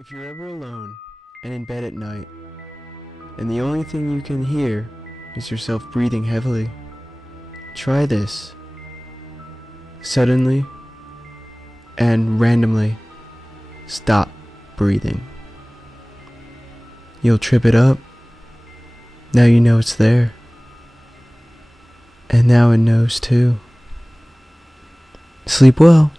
If you're ever alone and in bed at night, and the only thing you can hear is yourself breathing heavily, try this. Suddenly and randomly stop breathing. You'll trip it up. Now you know it's there. And now it knows too. Sleep well.